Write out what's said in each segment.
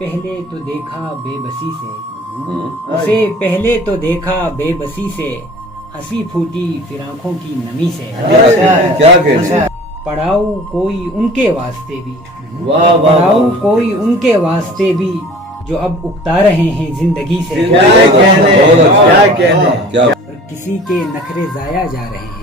पहले तो देखा बेबसी से, उसे पहले तो देखा बेबसी से, हंसी फूटी फिर आंखों की नमी से। क्या कहने, पढ़ाऊ कोई उनके वास्ते भी, पढ़ाऊ कोई उनके वास्ते भी, जो अब उकता रहे हैं जिंदगी से। क्या कहने, क्या कहने, क्या किसी के नखरे जाया जा रहे हैं,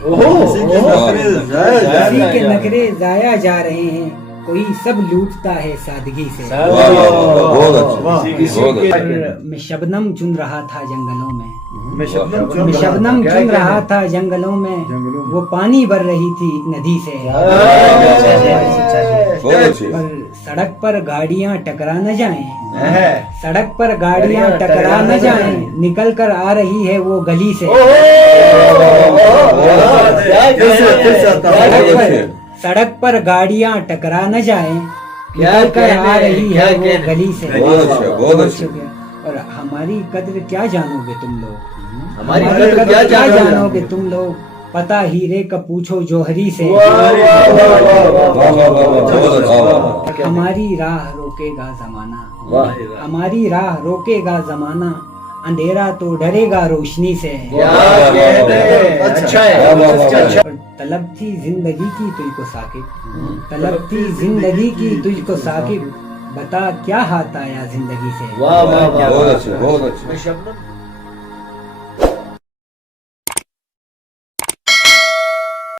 किसी के नखरे जाया जा रहे हैं, कोई सब लूटता है सादगी से। बहुत अच्छा। मैं शबनम चुन रहा था जंगलों में, मैं मैं शबनम चुन रहा था जंगलों में, वो पानी भर रही थी नदी से। पर सड़क पर गाड़ियां टकरा न जाएं, सड़क पर गाड़ियां टकरा न जाएं, निकल कर आ रही है वो गली से। सड़क पर गाड़ियां टकरा न जाएं, निकल कर आ रही है वो गली से। बहुत अच्छा। और हमारी कद्र क्या जानोगे तुम लोग, हमारी कद्र क्या जानोगे तुम लोग, पता हीरे का पूछो जौहरी से। हमारी राह रोकेगा जमाना, हमारी राह रोकेगा जमाना, अंधेरा तो डरेगा रोशनी से। अच्छा है। तलब थी जिंदगी की तुझको साकिब, तलब थी जिंदगी की तुझको साकिब, बता क्या हाथ आया जिंदगी से। वाह वाह वाह, बहुत अच्छा, बहुत अच्छा। मैं शबनम